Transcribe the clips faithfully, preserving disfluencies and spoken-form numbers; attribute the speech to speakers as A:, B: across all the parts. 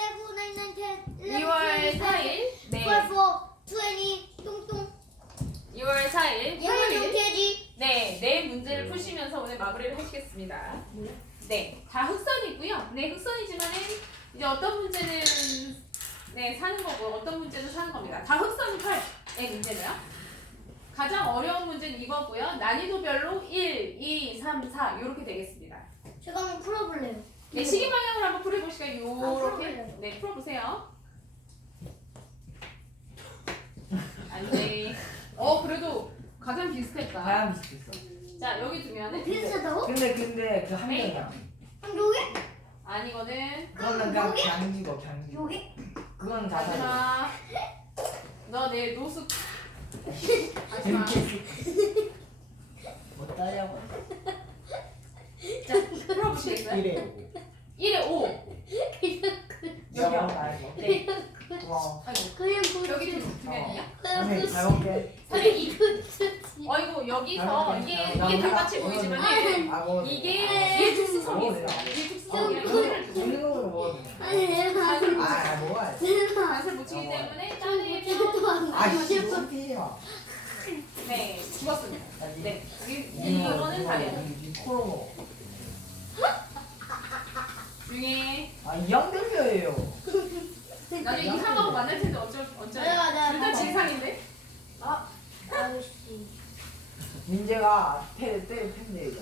A: 이월 사일 네. 이월 사일 화요일 네, 네 문제를 푸시면서 오늘 마무리를 하시겠습니다. 네, 다 흑선이고요. 네, 흑선이지만은 이제 어떤 문제는 네 사는 거고 어떤 문제는 사는 겁니다. 다 흑선 팔의 문제고요. 가장 어려운 문제는 이거고요. 난이도별로 일, 이, 삼, 사 이렇게 되겠습니다.
B: 제가 한번 풀어볼래요.
A: 네, 시계 방향으로 한번 풀어보실까요? 요렇게
B: 풀어볼래요.
A: 네 풀어보세요. 안돼. 어 그래도 가장 비슷했다.
C: 하얀 비슷했어.
A: 자 여기 두면은
B: 비슷하다고?
C: 근데 근데 그 한 명이야.
B: 그럼 요게?
A: 아니거든.
C: 그거는 그냥 강지고 강지.
B: 요게?
C: 그건 다 다르.
A: 하지마. 너 내일 노숙. 하지마.
C: 못 따냐고.
A: 자 풀어보시겠어요?
C: 이래.
A: 일에 오.
C: 여기요. 알고.
A: 네.
C: 와.
A: 아이고
B: 그냥 그
A: 여기 두- 두면이요?
C: 선생님 잘 먹게.
A: 삼에 이. 어이구 여기서 이게 이게 똑같이 보이지만은
C: 아,
A: 이게 이게 특수성이 있어요. 이게 특수성이랑 소리를 두고
C: 먹는 거 먹어도 돼.
B: 아니 내가
A: 간을 못
C: 아, 먹어야 돼.
B: 내가
A: 간을 못 치기 때문에 짠에
C: 아, 씨, 너무 피지 마.
A: 네 죽었습니다. 네 이-
C: 이-
A: 이거는 다리야.
C: 이 코로 먹어.
A: 중에
C: 아, 이양들려예요.
A: 나중에 이상하고 만날 텐데 어쩔 어쩔.
B: 내가 내가
A: 둘다 진상인데?
B: 아 아저씨
C: 민재가 테 때릴 텐데.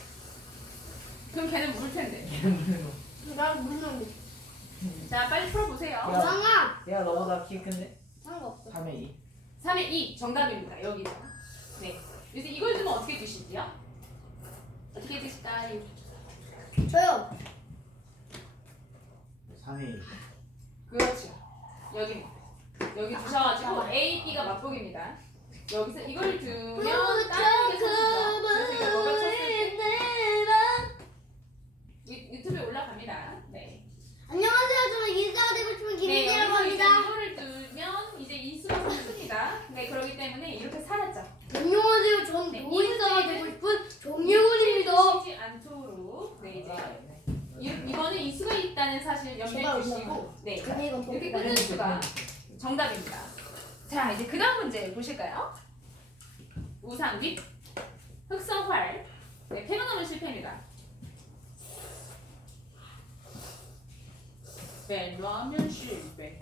A: 그럼 걔는 물 텐데.
B: 나 물론
A: 자 빨리 풀어보세요.
C: 야.
B: 상아
C: 내가 너보다 키 큰데?
B: 상관없어.
C: 삼에 이.
A: 삼에 이 정답입니다. 여기서. 네. 그래서 이걸 두면 어떻게 두시지요? 어떻게 두실까요?
B: 저요.
C: 삼에 이.
A: 그렇죠. 여기 여기 두셔가지고 A, B가 맞복입니다. 여기서 이걸 두면 다른 게 쳤죠. 그래서 이거 뭐가 쳤을 때 유- 유튜브에 올라갑니다. 네.
B: 안녕하세요. 저는 인사가 되고 싶은
A: 네,
B: 김민재라고
A: 여기서 이제
B: 합니다.
A: 이거를 두면 이제 이 수가 섭습니다. 네, 그렇기 때문에 이렇게 살았죠.
B: 안녕하세요. 저는
A: 네,
B: 노인사가
A: 이
B: 되고
A: 문제는
B: 싶은 정예원입니다.
A: 쉬지 않도록 네 이제 이, 이거는 이 수가 있다는 사실
B: 제가
A: 염두에 두시고
B: 올라가요.
A: 네
B: 근데 이건 또
A: 이렇게 끊는 수가 정답입니다. 자 이제 그 다음 문제 보실까요? 우상 립 흑성 활 네 페로넘은 실패입니다. 페로넘은 실패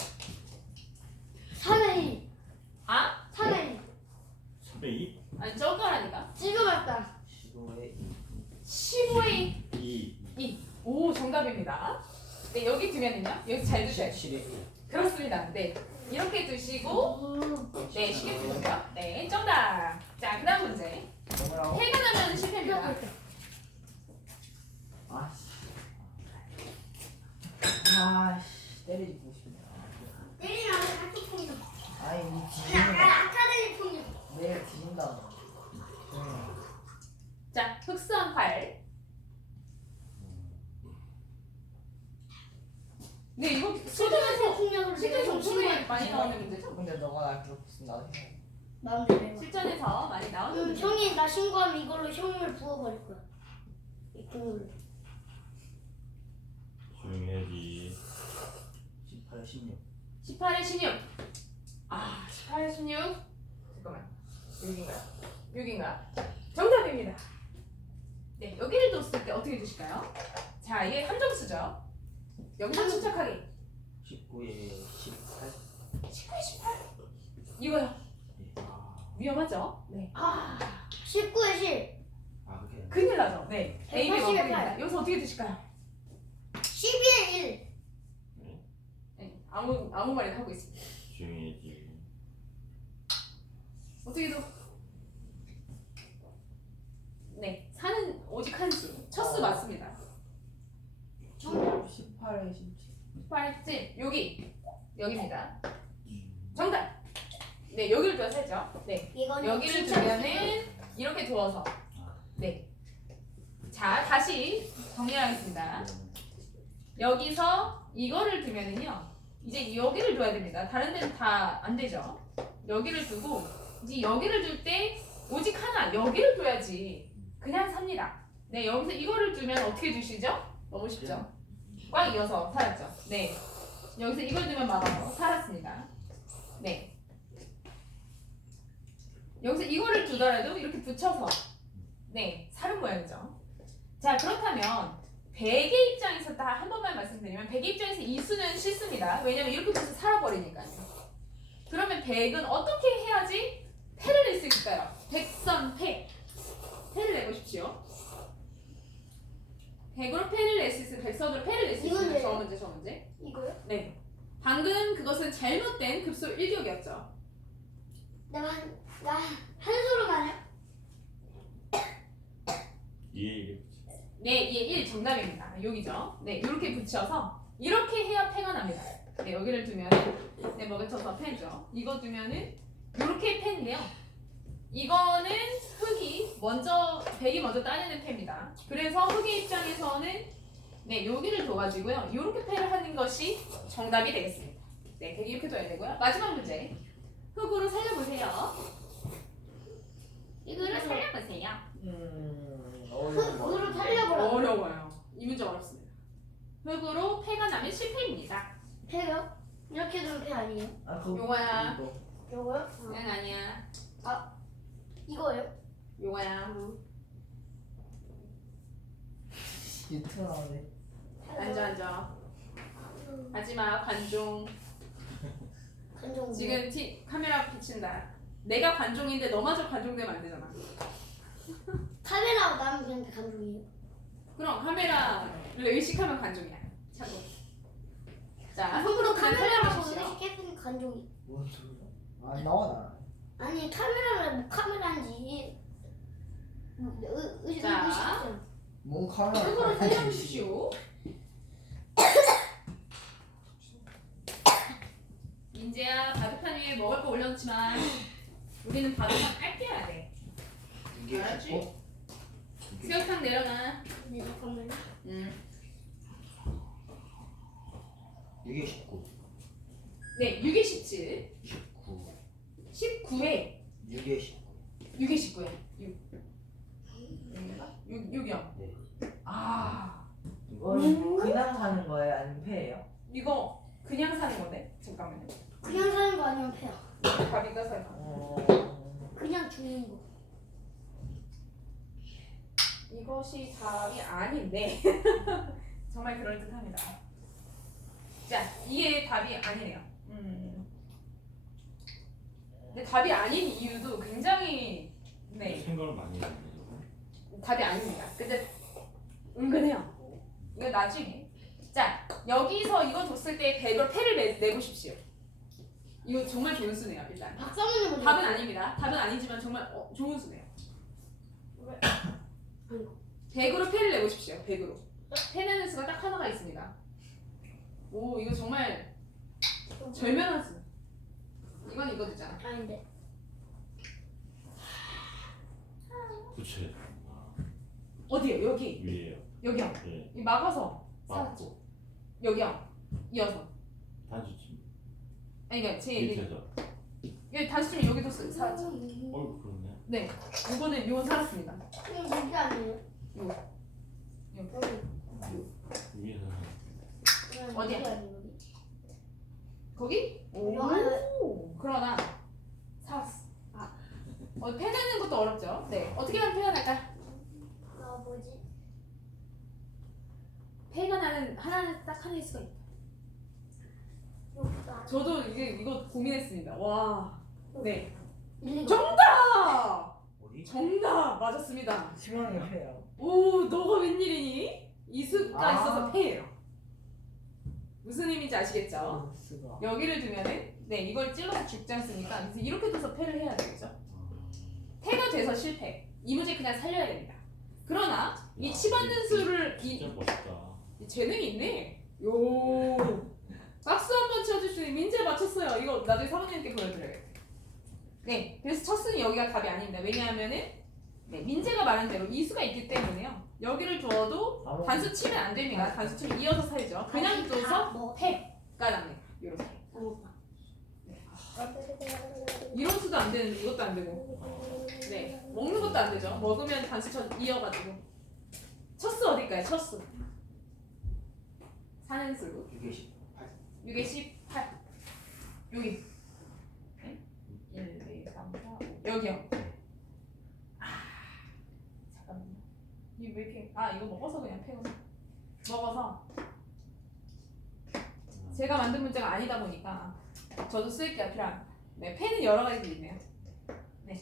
B: 삼에 이.
A: 아?
B: 삼에 이.
D: 삼에 이?
A: 아니 저거라니까
B: 찍어봤다.
C: 십오에
A: 십오에
D: 이.
A: 이. 오 정답입니다. 네 여기 두면은요 여기 잘 두셔야 돼요.
C: 칠에
A: 그렇습니다. 네 이렇게 두시고 네 쉽게 두고요. 네 정답. 자 그다음 문제
C: 뭐라고?
A: 해가 나면 실패입니다.
C: 아씨. 아씨. 때리고 싶네.
B: 때리면 학교 폭력.
C: 아이, 이
B: 야,
C: 뒤지는
B: 아카데미 폭력.
C: 내일 뒤진다. 조용히 해.
A: 자 흑선 활. 네 이거 실전에서
B: 폭력을
A: 실전에서 엄청 많이 나오는 문제죠?
C: 근데 너가 나 그렇게 쓰면 나도 해.
B: 마음대로.
A: 실전에서 많이 나오는
B: 음,
A: 문제.
B: 형이 나 신고하면 이걸로 형님을 부어버릴 거야. 이 국물로.
D: 조용히 해야지.
C: 십팔, 십육.
A: 십팔에 십육. 아 십팔에 십육. 잠깐만 여기인가요? 여기인가? 정답입니다. 네 여기를 뒀을 때 어떻게 두실까요? 자 이게 함정수죠. 여기서 침착하게.
C: 십구에 십팔.
A: 십구에 십팔. 이거요.
C: 아,
A: 위험하죠? 네. 아
B: 십구에 십.
C: 아 그게.
A: 큰일 나죠? 네. A, B
B: 백팔십에
A: 원입니다.
B: 팔.
A: 여기서 어떻게 두실까요?
B: 십이에 일.
A: 네. 아무 아무 말이나 하고 있습니다.
D: 조용히 해야지.
A: 어떻게 도 네. 사는 오직 한 수. 첫 수
C: 어.
A: 맞습니다.
C: 십팔에 십칠.
A: 십팔에 십. 여기. 여기입니다. 정답. 네, 여기를 둬서 했죠. 네.
B: 이거는
A: 여기를
B: 진짜
A: 두면은 이렇게 두어서 네. 자, 다시 정리하겠습니다. 여기서 이거를 두면은요. 이제 여기를 둬야 됩니다. 다른 데는 다 안 되죠. 여기를 두고 이제 여기를 둘 때 오직 하나 여기를 둬야지 그냥 삽니다. 네, 여기서 이거를 두면 어떻게 두시죠? 너무 쉽죠? 꽉 이어서 살았죠. 네. 여기서 이걸 두면 막아요. 살았습니다. 네. 여기서 이거를 두더라도 이렇게 붙여서 네 사는 모양이죠. 자 그렇다면 백의 입장에서 다 한 번만 말씀드리면 백의 입장에서 이 수는 싫습니다. 왜냐면 이렇게 돼서 살아버리니까요. 그러면 백은 어떻게 해야지 패를 낼 수 있을까요? 백선 패. 패를 내보십시오. 백으로 패를 낼 수 있을 백선으로 패를 낼 수
B: 이건
A: 있습니다. 저
B: 왜요?
A: 문제 저 문제.
B: 이거요?
A: 네. 방금 그것은 잘못된 급소 일격이었죠.
B: 나한 나 한 수로 가냐?
D: 이에 이게
A: 네, 이게 일 정답입니다. 여기죠. 네, 이렇게 붙여서 이렇게 해야 패가 납니다. 네, 여기를 두면은 네, 먹을 쳐서 패죠. 이거 두면은 이렇게 패인데요. 이거는 흑이 먼저 백이 먼저 따내는 패입니다. 그래서 흑의 입장에서는 네, 여기를 둬가지고요. 이렇게 패를 하는 것이 정답이 되겠습니다. 네, 백이 이렇게 둬야 되고요. 마지막 문제. 흑으로 살려보세요. 흑으로 살려보세요.
C: 음,
B: 흑으로 살려보라.
A: 어려워요. 이 문제 어렵습니다. 흑으로 패가 나면 실패입니다.
B: 패요? 이렇게 두면 패 아니에요?
C: 아, 그,
A: 용화야.
C: 이거.
B: 요거요?
A: 응 아니야.
B: 이거요?
A: 용화야.
C: 유튜브 나오네.
A: 앉아 앉아. 하지마 관종.
B: 관종.
A: 지금 티, 카메라 비친다. 내가 관종인데 너마저 관종되면 안 되잖아.
B: 카메라가 나면 그냥 다 관종이에요.
A: 그럼 카메라를 의식하면 관종이야. 참고. 자,
B: 흑으로
A: 흑으로 그냥
B: 카메라를
A: 살려보시죠.
B: 보는 깨끗이 관종이.
C: 뭔 소리야? 아, 나와, 나.
B: 아니 카메라를 뭐 카메라인지. 뭐, 의- 의-
A: 자.
B: 의식하죠.
C: 뭔 카메라.
A: 흑으로 살려보십시오. 민재야 바둑판 위에 먹을 거 올려놓지만 우리는 바둑판 아껴야 돼.
C: 이게
A: 알았지?
C: 어? 이게
A: 수영탕 내려놔.
B: 네 잠깐만요.
A: 음.
C: 이게 십구.
A: 네, 육에 십칠.
C: 십구.
A: 십구에
C: 육에 십구.
A: 육에 십구야. 육. 육, 육이요.
C: 네.
A: 아,
E: 이거는 그냥 사는 거예요? 아니면 패예요?
A: 이거 그냥 사는 건데? 잠깐만요.
B: 그냥 사는 거 아니면 패야.
A: 밥인가 설마.
E: 어...
B: 그냥 죽는 거.
A: 이것이 답이 아닌데 정말 그럴듯합니다. 자, 이게 답이 아니네요. 음. 근데 답이 아닌 이유도 굉장히 네
D: 생각을 많이 했네.
A: 답이 아닙니다. 근데 은근해요. 이거 나중에. 자, 여기서 이거 뒀을 때 백으로 패를 내, 내보십시오. 이거 정말 좋은 수네요. 일단
B: 박사모님 먼저.
A: 답은 아닙니다. 답은 아니지만 정말 어, 좋은 수네요.
B: 왜?
A: 백으로 패를 내보십시오. 백으로. 패 내는 수가 딱 하나가 있습니다. 오, 이거 정말 절묘한 수. 이건 이거 되잖아.
B: 아닌데.
D: 부채
A: 어디요? 여기.
D: 위에요.
A: 여기요.
D: 예.
A: 이 막아서
D: 맞고
A: 여기요. 이어서.
D: 단수치
A: 아니 그러니까 제 얘기.
D: 밑에서.
A: 여기 단수점이 여기도 쓰- 살았죠.
D: 어이구 그렇네.
A: 네. 이거는 이건 살았습니다.
B: 이거 여기 아니에요?
A: 이거.
B: 여기.
D: 위에서
B: 이건
A: 어디야?
B: 여기 아니에요, 여기?
A: 거기?
B: 여기.
A: 오. 그러나 살았어. 아. 어, 패내는 것도 어렵죠. 네. 어떻게 하면 패가 날까?
B: 아 뭐지?
A: 패가 나는 하나는 딱 하나일 수가 있다.
B: 여기다.
A: 저도 이게 이거 고민했습니다. 와. 네.
B: 일리가.
A: 정답!
C: 어디?
A: 정답 맞았습니다.
E: 희망이 패예요.
A: 오, 너가 웬일이니? 이수가
E: 아.
A: 있어서 패예요. 무슨 의미인지 아시겠죠?
E: 수가.
A: 여기를 두면은 네 이걸 찔러서 죽지 않습니까? 그래서 이렇게 돼서 패를 해야 되겠죠? 패가 돼서 실패. 이 문제 그냥 살려야 됩니다. 그러나 이 치받는 수를 이,
D: 진짜 멋있다.
A: 이 재능이 있네. 요 박수 한번 쳐주시니 민재 맞췄어요. 이거 나중에 사모님께 보여드려야겠다. 네, 그래서 첫 수는 여기가 답이 아닙니다. 왜냐하면은 네, 민재가 말한 대로 이 수가 있기 때문에요. 여기를 두어도 단수 치면 안 됩니다. 단수 치면 이어서 살죠. 그냥 둬서 패가 납니다. 이렇게. 이런 수도 안 되는데 이것도 안 되고. 네, 먹는 것도 안 되죠. 먹으면 단수 쳐 이어가지고. 첫 수 어딜까요? 첫 수. 사는 수.
C: 육에 십팔.
A: 육에 십팔. 여기. 네? 일, 이, 삼, 사, 오. 여기요. 아, 잠깐만요. 이게 왜 이렇게, 아, 이거 먹어서 그냥 패구나. 먹어서. 제가 만든 문제가 아니다 보니까 저도 쓸 게 필요합니다. 네, 펜은 여러 가지 있네요. 네.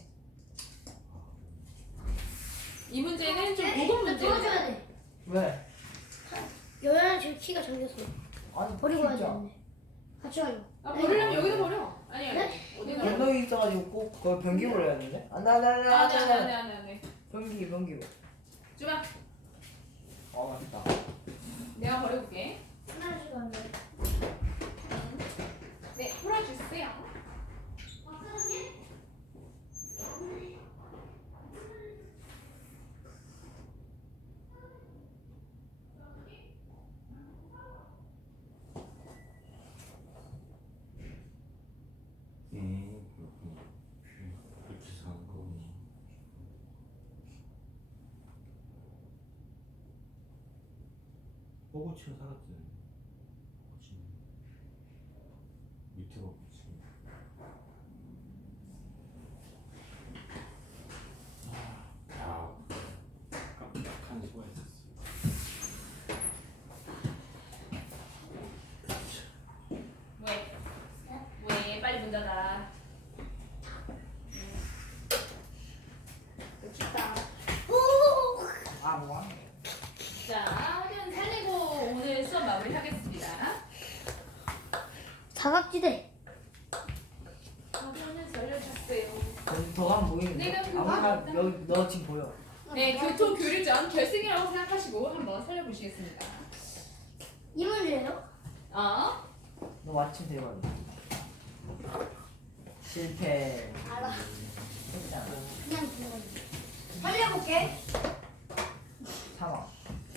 A: 이 문제는 좀 고급 문제예요.
B: 도와줘야 돼.
E: 왜?
B: 여자는 지금 키가 잠겼어.
E: 아니
B: 버리고 가야
E: 진짜.
B: 되는데. 같이 가요.
A: 아, 버리려면 여기다 버려. 아니, 아니.
B: 네?
A: 어디다 버려?
E: 변동이 있어가지고 꼭 그걸 변기로 해야 되는데? 안돼 안돼 안돼
A: 아, 네,
E: 안돼
A: 네,
E: 안돼
A: 네, 네, 네.
E: 변기 변기로.
A: 주마,
E: 어 맛있다.
A: 내가 버려볼게.
B: 하나씩 가면 돼.
A: 네, 풀어주세요.
D: 음, 그렇군요. 음, 그렇게 사는 거군요. 뽀고치가 살았지. 그치. 밑에가 그치. 아, 깜짝한 수고했었어.
A: 왜? 왜? 빨리 문 닫아. 좋다.
E: 아 뭐야?
A: 자, 화면 살리고 오늘 수업 마무리하겠습니다.
B: 사각지대.
A: 화면을 살려주세요.
E: 거기 더 가면 보이는데?
A: 내가 그거
E: 아무나
A: 봤다.
E: 여기 너 지금 보여.
A: 네, 교토 교류전 결승이라고 생각하시고 한번 살려보시겠습니다.
B: 이 문제예요?
A: 어?
E: 너 마침 대박이야. 실패.
B: 알아.
E: 했잖아.
B: 그냥 들어가. 살려볼게.
E: 사망.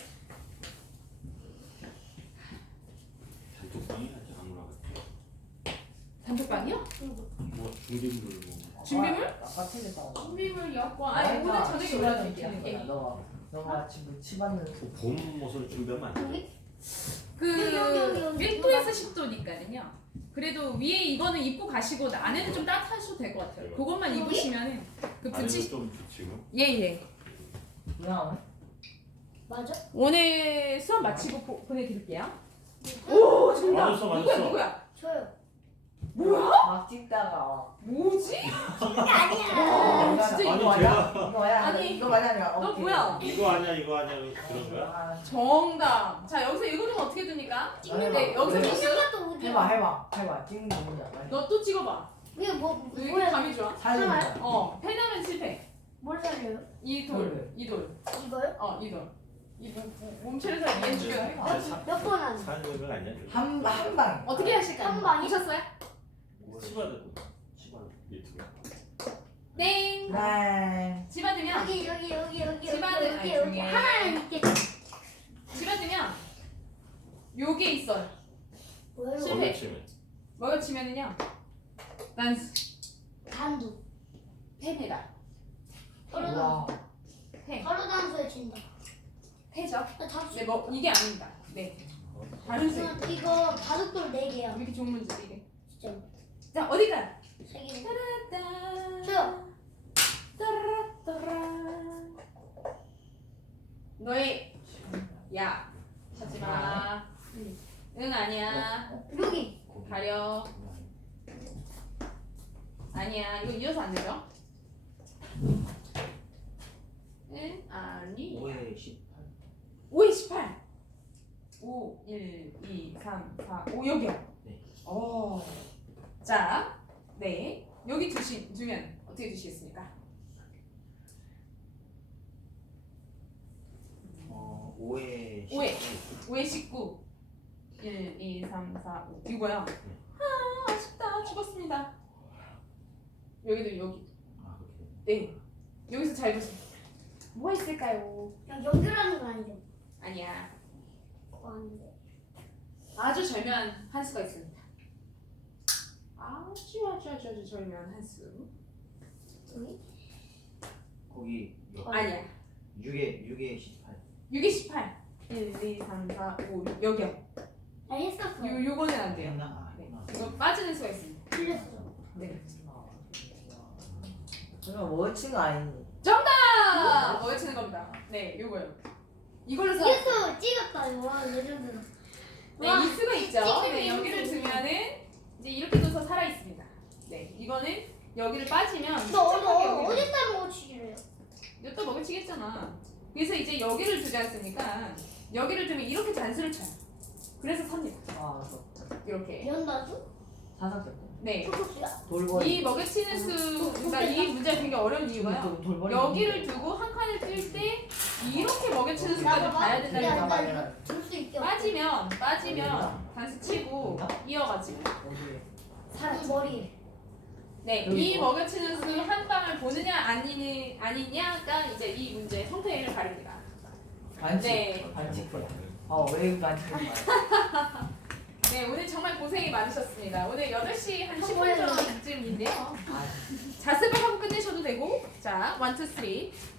D: 단톡방이 아직 아무나 같아.
A: 단톡방이요?
D: 뭐 중딩들 뭐.
A: 준비물?
E: 아, 아까 틀렸다고.
A: 준비물 여권. 아니 오늘 저녁에 올려드릴게요.
E: 거야.
A: 예.
E: 너가 너가 마침 치받는.
D: 그 봄 모습을 준비하면 안 돼.
B: 여기?
A: 그
B: 여기, 여기, 여기.
A: 일 도에서 십 도니까는요. 그래도 위에 이거는 입고 가시고 안에는 좀 따뜻하셔도 될 것 같아요. 그것만
B: 여기?
A: 입으시면은 그
D: 안에는
A: 붙이
D: 좀 지금.
A: 예예.
E: 그냥
B: 맞아?
A: 오늘 수업 마치고 보, 보내드릴게요. 오 정답.
D: 맞았어,
A: 누구야
D: 맞았어.
A: 누구야?
B: 저요.
A: 뭐야?
E: 막 찍다가.
A: 뭐지?
B: 아니야.
A: 와, 진짜
E: 이거
D: 아니,
E: 맞아?
D: 제가-
E: 이거 맞아?
A: 아니,
E: 이거 맞아?
A: 너 뭐야?
D: 이거 아니야 이거 아니야 그런 거야?
E: 아,
A: 정답. 자 여기서 이거 좀 어떻게 됩니까? 찍는데 여기서
E: 네.
A: 찍는
B: 찍는 것도 어디야?
E: 해봐 해봐 해봐 찍는 게 뭐냐?
A: 너또 찍어봐.
B: 이게 뭐
A: 왜 이렇게
B: 뭐야?
A: 감이 좋아?
E: 살리는
B: 살아요?
E: 거야.
A: 어 펜하면 실패.
B: 뭘 살려요?
A: 이 돌,
E: 돌.
A: 이 돌.
B: 이거요?
A: 어 이 돌. 이 몸- 몸- 몸체를 잘 이해 주려.
B: 몇번 하는?
D: 사는 건 아니야.
E: 한, 한 방.
A: 어떻게 하실까요?
B: 한 방에?
A: 보셨어요?
D: 치바드 치바드 밑으로.
A: 땡.
E: 네.
A: 집어들면
B: 여기 여기 여기 여기
A: 집안은
B: 여기
A: 아니,
B: 여기
A: 중에.
B: 하나는 있겠지.
A: 집어들면 요게 있어요.
B: 뭐예요?
A: 실패.
D: 먹여치면.
A: 먹여치면은요. 난
B: 단두.
A: 패입니다.
B: 바로
E: 와.
A: 패.
B: 바로 단수에 친다.
A: 패죠.
B: 나 잡수.
A: 네, 뭐 이게 아닙니다. 네. 다른 색.
B: 이거 이거 바둑돌 네 개야.
A: 이렇게 좋은 문제 이게.
B: 진짜.
A: 자 어디가?
B: 세 개.
A: 따라따.
B: 저요.
A: 따라따라. 너희 야 하지 마. 응 아니야.
B: 여기.
A: 가려. 아니야. 이거 이어서 안 되죠? 응 아니.
C: 오에 십팔.
A: 오에 십팔. 오, 일, 이, 삼, 사, 오 여기요.
C: 네.
A: 오. 자, 네. 여기 두시 두면 어떻게 두시겠습니까?
C: 어 오에
A: 오에.
C: 십구.
A: 오에 십구. 일, 이, 삼, 사, 오. 이거요. 아, 아쉽다. 죽었습니다. 여기도 여기.
D: 아 그렇게.
A: 네. 여기서 잘 보세요. 뭐가 있을까요?
B: 그냥 연결하는 거 아니죠?
A: 아니야.
B: 그거 아닌데.
A: 아주 절묘한 한 수가 있습니다. 아주 아주 아주 아주 절묘한 한 수.
B: 여기?
C: 거기
A: 아니야.
C: 육에 육에 십팔.
A: 육에 십팔. 일, 이, 삼, 사, 오, 육. 여기요.
B: 나 했었어.
A: 요, 요거는 안 돼요.
C: 했나?
E: 그럼 워칭 아니니?
A: 정답! 뭐 치는 겁니다. 네, 요거요. 이걸로 써.
B: 이것도 찍었다 이거 레전드다.
A: 네,
B: 와,
A: 이 수가 있죠.
B: 찍히는
A: 네, 여기를
B: 이유도
A: 두면은 이제 이렇게 둬서 살아 있습니다. 네, 이거는 여기를 빠지면
B: 너
A: 침착하게
B: 너
A: 여기를
B: 어디다 먹어치기래요?
A: 이거 또 먹을치겠잖아. 그래서 이제 여기를 두지 않습니까? 여기를 두면 이렇게 잔수를 쳐요. 그래서 섭니다.
E: 아, 그렇다.
A: 이렇게.
B: 연다수?
E: 사사겠다.
A: 네.
B: 토토수야?
E: 돌벌이.
A: 이 먹여치는 수, 그러니까 이 문제가 굉장히 어려운 이유가요.
E: 또 돌벌이.
A: 여기를 두고 한 칸을 뛸 때 이렇게 먹여치는 수까지 봐야 된다는
B: 야,
A: 거예요.
B: 나 이거 들수 있게
A: 빠지면 빠지면 단수 치고 이어가지고.
E: 어디?
B: 사람 머리.
A: 네,
E: 여기
A: 이
E: 뭐?
A: 먹여치는 수 한 방을 보느냐 아니느, 아니냐가 이제 이 문제의 성패를 가립니다.
E: 반칙.
A: 네.
E: 반칙. 어, 왜 반칙인 거야?
A: 네, 오늘 정말 고생이 많으셨습니다. 오늘 여덟 시 한 십 분 전쯤인데요.
E: 아,
A: 자습을 하고 끝내셔도 되고, 자, 원, 투, 쓰리.